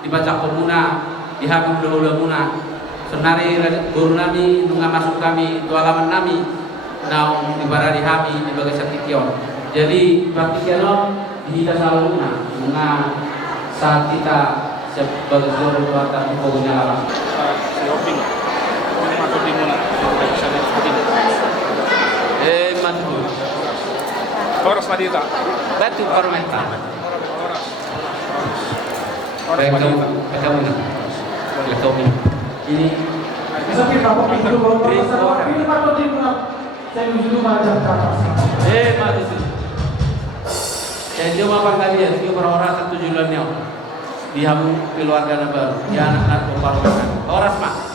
dibaca komuna dihamil dulu muna senari guru nami nunga masuk kami itu alaman nami naung ibarari hami di bagai satikio jadi praktikano dihita saluna nunga saat kita sebagai guru luar di pokoknya alam Sioping masuk di muna mantu Horas Madita batu parmenta Horas Madita Lekau ini Tapi kalau itu kalau ini patut dibuat saya dulu macam mati sih saya cuma kalian itu orang-orang satu jualannya di hamu keluarga baru di anak-anak parmenta horas mah